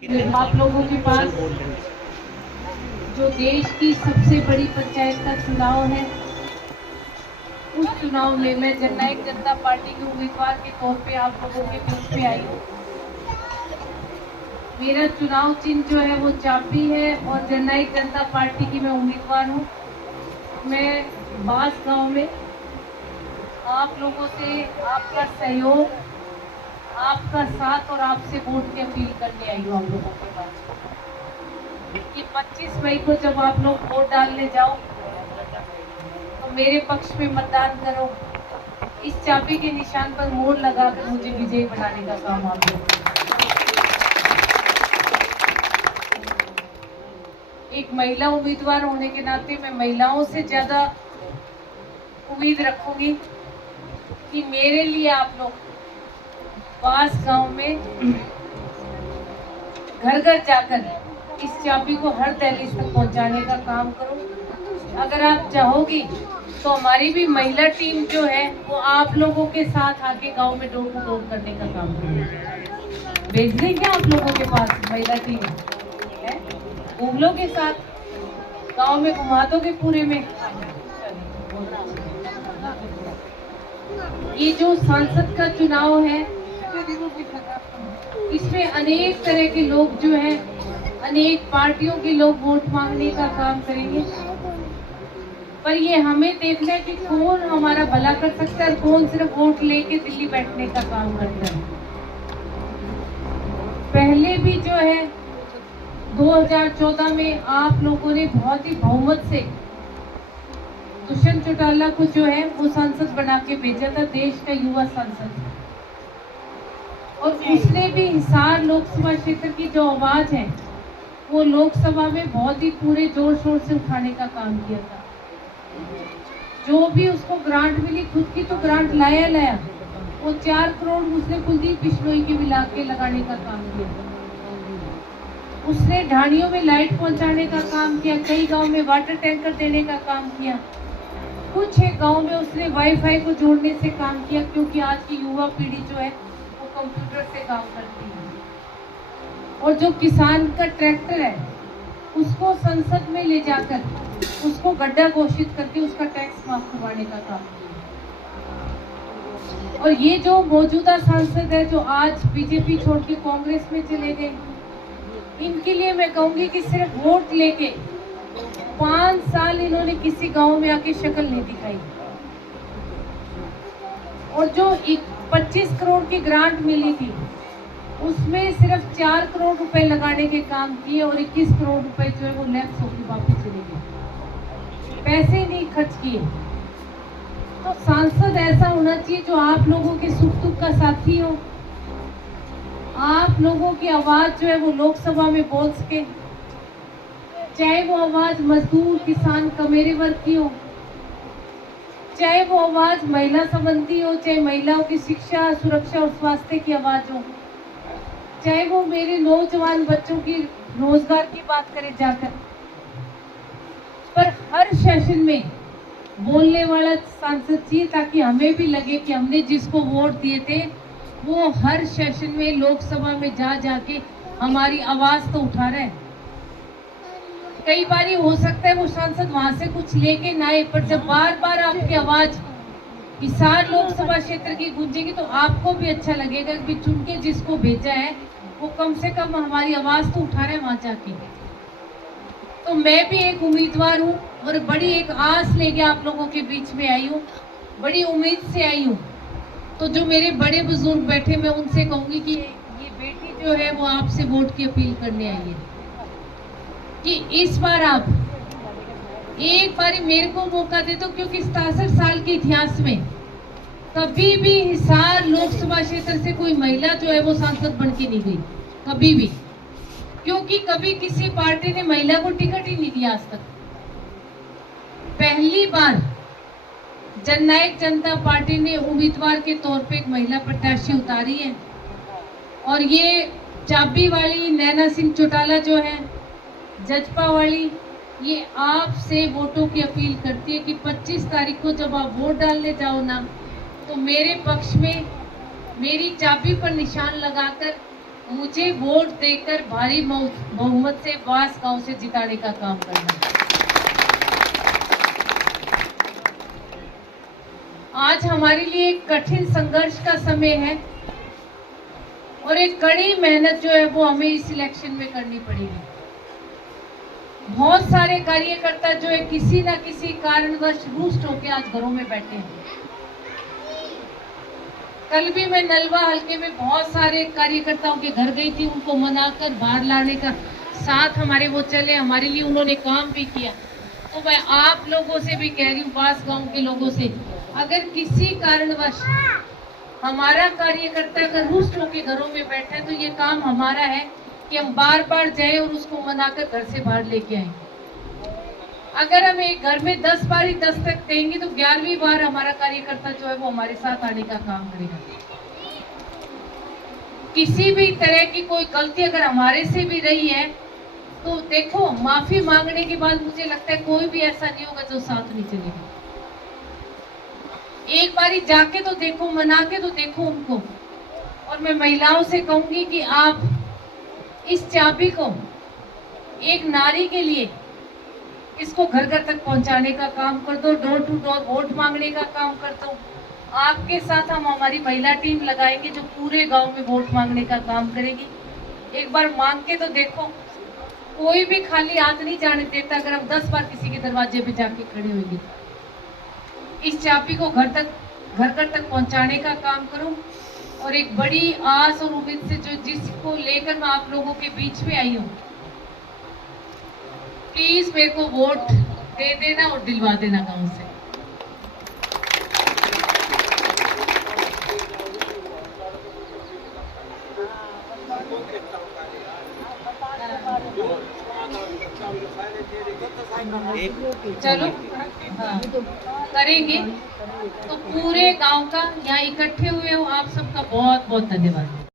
आप लोगों के पास जो देश की सबसे बड़ी पंचायत का चुनाव है, उस चुनाव में मैं जननायक जनता पार्टी के उम्मीदवार के तौर पे आप लोगों के बीच में आई हूँ। मेरा चुनाव चिन्ह जो है वो चाबी है और जननायक जनता पार्टी की मैं उम्मीदवार हूँ। मैं बास गांव में आप लोगों से आपका सहयोग, आपका साथ और आपसे वोट की अपील करने आई हूँ आप लोगों के पास कि 25 मई को जब आप लोग वोट डालने जाओ तो मेरे पक्ष में मतदान करो। इस चाबी के निशान पर मोहर लगाकर मुझे विजयी बनाने का काम आप लोग। एक महिला उम्मीदवार होने के नाते मैं महिलाओं से ज्यादा उम्मीद रखूंगी कि मेरे लिए आप लोग पास गांव में घर घर जाकर इस चाबी को हर दहलीज तक पहुंचाने का काम करो। अगर आप चाहोगी तो हमारी भी महिला टीम जो है वो आप लोगों के साथ आके गांव में डोर टू डोर करने का काम करो। भेज देंगे आप लोगों के पास महिला टीम है, घूम लो के साथ गांव में, घुमा दोगे पूरे में। ये जो सांसद का चुनाव है इसमें अनेक तरह के लोग जो हैं, अनेक पार्टियों के लोग वोट मांगने का काम करेंगे, पर ये हमें देखना है कि कौन हमारा भला कर सकता है और कौन सिर्फ वोट लेके दिल्ली बैठने का काम करता है। पहले भी जो है 2014 में आप लोगों ने बहुत ही बहुमत से दुष्यंत चौटाला को जो है वो सांसद बना के भेजा था, देश का युवा सांसद, और उसने भी हिसार लोकसभा क्षेत्र की जो आवाज है वो लोकसभा में बहुत ही पूरे जोर शोर से उठाने का काम किया था। जो भी उसको ग्रांट मिली, खुद की तो ग्रांट लाया वो 4 करोड़ उसने कुलदीप बिश्नोई के मिला के लगाने का काम किया। उसने ढाणियों में लाइट पहुंचाने का काम किया, कई गांव में वाटर टैंकर देने का काम किया, कुछ एक गांव में उसने वाईफाई को जोड़ने से काम किया, क्योंकि आज की युवा पीढ़ी जो है वो कंप्यूटर से काम करती है। और जो किसान का ट्रैक्टर है उसको संसद में ले जाकर उसको गड्ढा घोषित करके उसका टैक्स माफ करवाने का काम किया। और ये जो मौजूदा सांसद है जो आज बीजेपी छोड़ के कांग्रेस में चले गए, इनके लिए मैं कहूंगी कि सिर्फ वोट लेके 5 साल इन्होंने किसी गांव में आके शक्ल नहीं दिखाई। और जो 25 करोड़ की ग्रांट मिली थी उसमें सिर्फ 4 करोड़ रुपए लगाने के काम किए और 21 करोड़ रुपए जो है वो लैप्स होकर वापस चले गए, पैसे नहीं खर्च किए। तो सांसद ऐसा होना चाहिए जो आप लोगों के सुख दुख का साथी हो, आप लोगों की आवाज जो है वो लोकसभा में बोल सके, चाहे वो आवाज मजदूर किसान कमेरे वर्ग की हो, चाहे वो आवाज महिला संबंधी हो, चाहे महिलाओं की शिक्षा सुरक्षा और स्वास्थ्य की आवाज हो, चाहे वो मेरे नौजवान बच्चों की रोजगार की बात करे जाकर, पर हर सेशन में बोलने वाला सांसद चाहिए, ताकि हमें भी लगे कि हमने जिसको वोट दिए थे वो हर सेशन में लोकसभा में जाके हमारी आवाज तो उठा रहा है। कई बार हो सकता है वो सांसद वहां से कुछ लेके ना आए, पर जब बार बार आपकी आवाज हिसार लोकसभा क्षेत्र की गूंजेगी तो आपको भी अच्छा लगेगा कि चुन के जिसको भेजा है वो कम से कम हमारी आवाज तो उठा रहे हैं वहां जाके। तो मैं भी एक उम्मीदवार हूँ और बड़ी एक आस लेके आप लोगों के बीच में आई हूँ, बड़ी उम्मीद से आई हूँ। तो जो मेरे बड़े बुजुर्ग बैठे, मैं उनसे कहूंगी कि ये बेटी जो है वो आपसे वोट की अपील करने आई है कि इस बार आप एक बार मेरे को मौका दे दो, क्योंकि 67 साल के इतिहास में कभी भी हिसार लोकसभा क्षेत्र से कोई महिला जो है वो सांसद बन के नहीं गई, कभी भी, क्योंकि कभी किसी पार्टी ने महिला को टिकट ही नहीं दिया आज तक। पहली बार जननायक जनता पार्टी ने उम्मीदवार के तौर पे एक महिला प्रत्याशी उतारी है, और ये चाबी वाली नैना सिंह चौटाला जो है जजपा वाली, ये आपसे वोटों की अपील करती है कि 25 तारीख को जब आप वोट डालने जाओ ना, तो मेरे पक्ष में मेरी चाबी पर निशान लगाकर मुझे वोट देकर भारी बहुमत से बास गांव से जिताने का काम करना है। आज हमारे लिए एक कठिन संघर्ष का समय है और एक कड़ी मेहनत जो है वो हमें इस इलेक्शन में करनी पड़ेगी। बहुत सारे कार्यकर्ता जो है किसी ना किसी कारणवश रुष्ट होकर आज घरों में बैठे हैं। कल भी मैं नलवा हल्के में बहुत सारे कार्यकर्ताओं के घर गई थी, उनको मनाकर बाहर लाने का साथ हमारे वो चले, हमारे लिए उन्होंने काम भी किया। तो मैं आप लोगों से भी कह रही हूँ, बास गांव के लोगों से, अगर किसी कारणवश हमारा कार्यकर्ता अगर रुष्ट होकर घरों में बैठा है तो ये काम हमारा है कि हम बार बार जाएं और उसको मनाकर घर से बाहर लेके आए। अगर हम एक घर में 10 बार ही दस्तक देंगे तो 11वीं बार हमारा कार्यकर्ता जो है वो हमारे साथ आने का काम करेगा। किसी भी तरह की कोई गलती अगर हमारे से भी रही है तो देखो, माफी मांगने के बाद मुझे लगता है कोई भी ऐसा नहीं होगा जो साथ नहीं चलेगा। एक बारी जाके तो देखो, मना के तो देखो उनको। और मैं महिलाओं से कहूंगी कि आप इस चाबी को एक नारी के लिए इसको घर घर तक पहुंचाने का काम कर दो, डोर टू डोर वोट मांगने का काम कर दो। आपके साथ हम हमारी महिला टीम लगाएंगे जो पूरे गांव में वोट मांगने का काम करेगी। एक बार मांग के तो देखो, कोई भी खाली हाथ नहीं जाने देता अगर हम 10 बार किसी के दरवाजे पे जाके खड़े होंगे। इस चाबी को घर घर तक पहुंचाने का काम करो। और एक बड़ी आस और उम्मीद से जो जिसको लेकर मैं आप लोगों के बीच में आई हूँ, प्लीज मेरे को वोट दे देना और दिलवा देना गांव से। चलो हाँ, करेंगे। तो पूरे गांव का यहाँ इकट्ठे हुए हो आप सबका बहुत बहुत धन्यवाद।